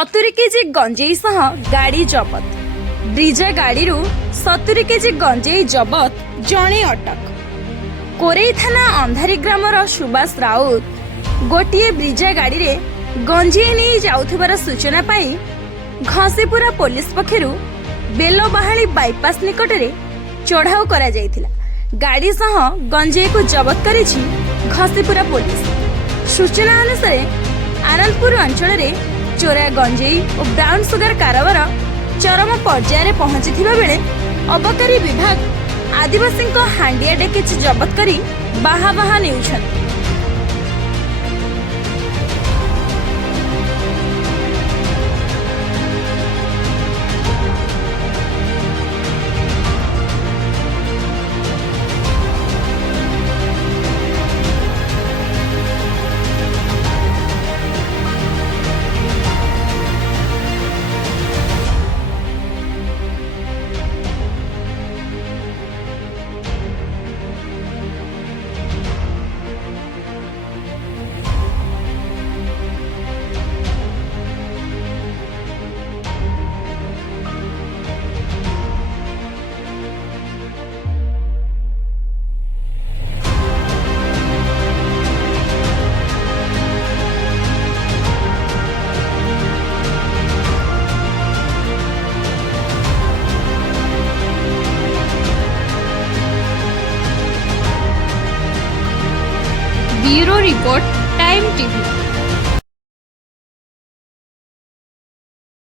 70 KG गंजेई सह गाड़ी जबत। Brezza गाड़ी 70 केजी गंजेई जबत, जणे अटक। कोरेई थाना अंधारी ग्रामर सुभाष राउत गोटे ब्रिजा गाड़ी रे गंजेई नहीं जाउथिबार सूचना पाई घसीपुरा पुलिस पक्षरु बेलबाहाली बाईपास निकट रे चढ़ाऊ करा जायथिला। गाड़ी सह गंजेई को जबत करिछि घसीपुरा पुलिस। सूचना अनुसार आनंदपुर अंचल रे चोरा गंजेई और ब्राउन सुगर कारोबार चरम पर्यायर पहुंचीथिबा बेले अबकारी विभाग आदिवासी हांडिया डेकेच जबत करी बाहा बाहा नेउछन्ति। Bureau report, time TV.